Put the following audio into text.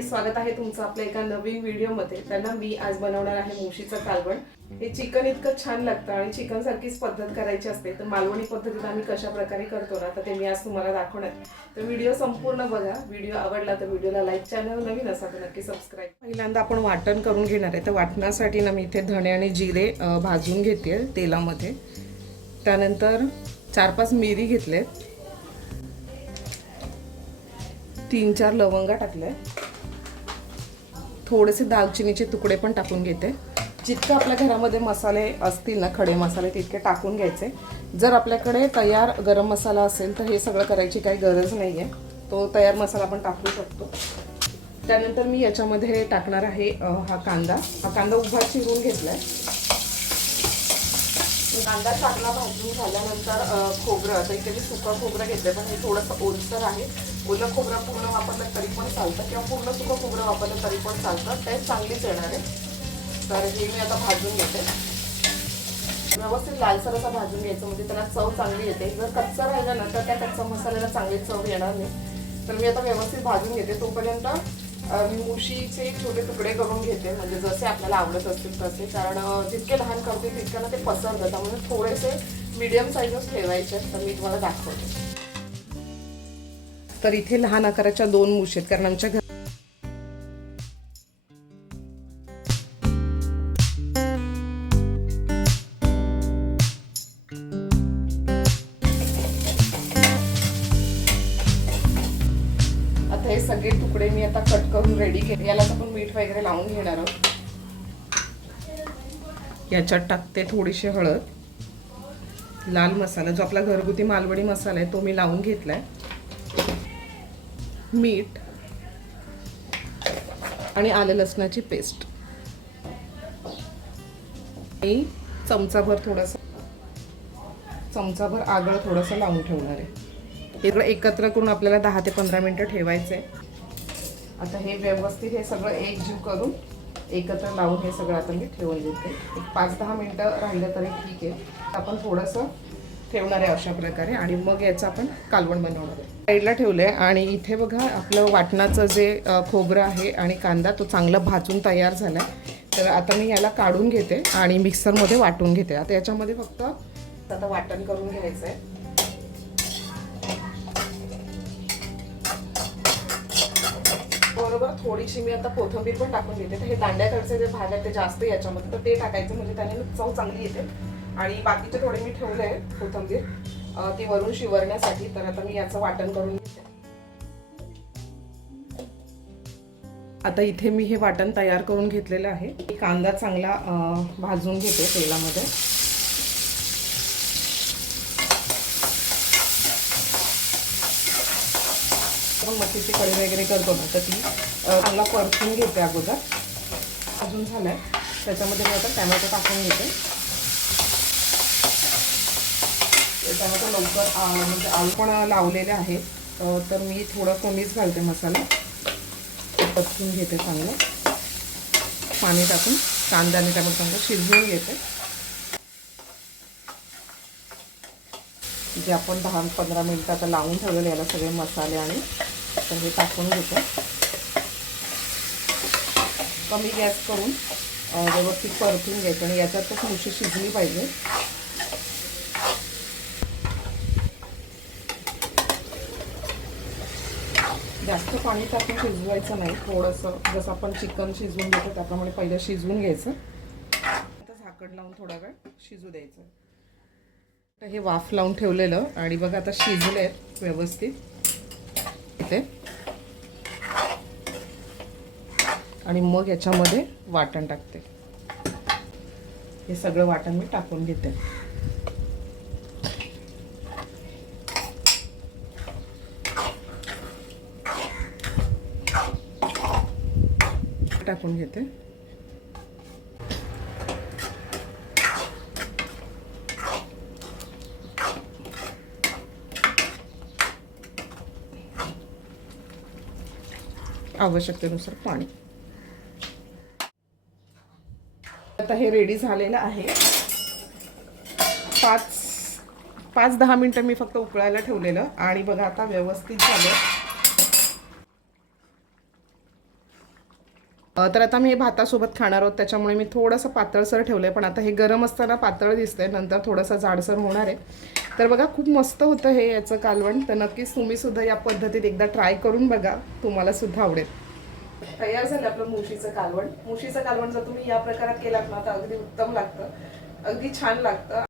मंडळी स्वागत आहे तुमचं आपल्या एका नवीन व्हिडिओमध्ये. त्यांना मी आज बनवणार आहे मुशीचं कालवण. हे चिकन इतकं छान लागतं आणि चिकन सारखीच पद्धत करायची असते. तर मालवणी पद्धतीत आम्ही कशा प्रकारे करतो ना तर ते मी आज तुम्हाला दाखवणार तर व्हिडिओ संपूर्ण बघा. व्हिडिओ आवडला तर व्हिडिओला लाईक चॅनल नवीन असा तर नक्की सबस्क्राईब. पहिल्यांदा आपण वाटण करून घेणार आहे. तर वाटणासाठी ना मी इथे धणे आणि जिरे भाजून घेते तेलामध्ये. त्यानंतर चार पाच मिरी घेतलेत. तीन चार लवंगा टाकल्या थोडेसे दालचिनीचे तुकडे पण टाकून घेते. जितकं आपल्या घरामध्ये मसाले असतील ना खडे मसाले तितके टाकून घ्यायचे. जर आपल्याकडे तयार गरम मसाला असेल तर हे सगळं करायची काही गरज नाही आहे तो तयार मसाला आपण टाकू शकतो. त्यानंतर मी याच्यामध्ये टाकणार आहे हा कांदा. हा कांदा उभा चिरून आहे कांदा चांगला भाजून झाल्यानंतर खोबरं आता इथे मी सुकं खोबरं घेतलं पण हे थोडंसं ओलसर आहे. ओलं खोबरं पूर्ण वापरलं तरी पण चालतं किंवा पूर्ण सुकं खोबरं वापरलं तरी पण चालतं. टेस्ट चांगलीच येणार आहे. तर हे मी आता भाजून घेते. व्यवस्थित लालसर असं भाजून घ्यायचं म्हणजे त्याला चव चांगली येते. जर कच्चा राहिला ना तर त्या कच्चा मसाल्याला चांगली चव येणार नाही. तर मी आता व्यवस्थित भाजून घेते. तोपर्यंत मी मुशीचे छोटे तुकडे करून घेते. म्हणजे जसे आपल्याला आवडत असतील तसे. कारण जितके लहान करते तितक्यांना ते पसरतात त्यामुळे थोडेसे मीडियम साईजच ठेवायचे तर मी तुम्हाला दाखवते. तर इथे लहान आकाराच्या दोन मुशी आहेत कारण आमच्या सगळे तुकडे मी आता कट करून रेडी केले. यालाच आपण मीठ वगैरे लावून घेणार आहोत. याच्यात टाकते थोडीशी हळद. लाल मसाला जो आपला घरगुती मालवणी मसाला आहे तो मी लावून घेतलाय. मीठ आणि आलं लसणाची पेस्ट आणि चमचाभर थोडासा चमचाभर आगळ थोडंसं लावून ठेवणार आहे. इकडं एकत्र करून आपल्याला दहा ते पंधरा मिनटं ठेवायचं आहे आता हे व्यवस्थित हे सगळं एकजीव करून एकत्र लावून हे सगळं आता मी ठेवून देते. एक पाच दहा मिनटं राहिलं तरी ठीक आहे. आपण थोडंसं ठेवणार आहे अशा प्रकारे आणि मग याचं आपण कालवण बनवणार आहे. साईडला ठेवलं आहे आणि इथे बघा आपलं वाटणाचं जे खोबरं आहे आणि कांदा तो चांगला भाजून तयार झाला आहे तर आता मी याला काढून घेते आणि मिक्सरमध्ये वाटून घेते. आता याच्यामध्ये फक्त आता वाटण करून घ्यायचं आहे बरोबर थोडीशी मी आता कोथिंबीर पण टाकून देते तर हे दांड्याकडचे जे भाग आहेत ते जास्त याच्यामध्ये तर ते टाकायचं म्हणजे त्याने चव चांगली येते. आणि बाकीचे थोडे मी ठेवले आहे कोथिंबीर. ती वरून शिवरण्यासाठी तर आता मी याचं वाटण करून घेते. आता इथे मी हे वाटण तयार करून घेतलेलं आहे. कांदा चांगला भाजून घेते तेलामध्ये. आपण मच्छीची कढी वगैरे करतो ना तर ती चांगला परतून घेते अगोदर. अजून झालाय. त्याच्यामध्ये मी आता टॅमॅटो टाकून घेते. टॅमॅटो लवकर म्हणजे आळू पण लावलेले आहे तर मी थोडं कमीच घालते मसाला. परतून घेते चांगलं. पाणी टाकून कांदा आणि टॅमॅटो चांगलं शिजवून घेते. जे आपण दहा पंधरा मिनटं आता लावून ठेवलेलं याला सगळे मसाले आणि हे टाकून घेतो. कमी गॅस करून व्यवस्थित परतून घ्यायचं आणि याच्यातच मुशी शिजली पाहिजे. जास्त पाणी टाकून शिजवायचं नाही थोडंसं जसं आपण चिकन शिजवून घेतो त्याप्रमाणे पहिलं शिजवून घ्यायचं. आता झाकण लावून थोडा वेळ शिजू द्यायचं. हे वाफ लावून ठेवलेलं आणि बघा आता शिजले व्यवस्थित. इथे. आणि मग याच्यामध्ये वाटण टाकते. हे सगळं वाटण मी टाकून घेते. टाकून घेते. आवश्यकतेनुसार पाणी. आता हे रेडी झालेलं आहे. पाच पाच दहा मिनटं मी फक्त उकळायला ठेवलेलं आणि बघा आता व्यवस्थित झालं. तर आता मी हे भातासोबत खाणार आहोत त्याच्यामुळे मी थोडंसं पातळसर ठेवलं आहे पण आता हे गरम असताना पातळ दिसतंय नंतर थोडंसं जाडसर होणार आहे. तर बघा खूप मस्त होतं हे याचं कालवण. तर नक्कीच तुम्ही सुद्धा या पद्धतीत एकदा ट्राय करून बघा. तुम्हाला सुद्धा आवडेल. तयार झालं आपलं मुशीचं कालवण. मुशीचं कालवण जर तुम्ही या प्रकारात केलात ना तर अगदी उत्तम लागतं. अगदी छान लागतं.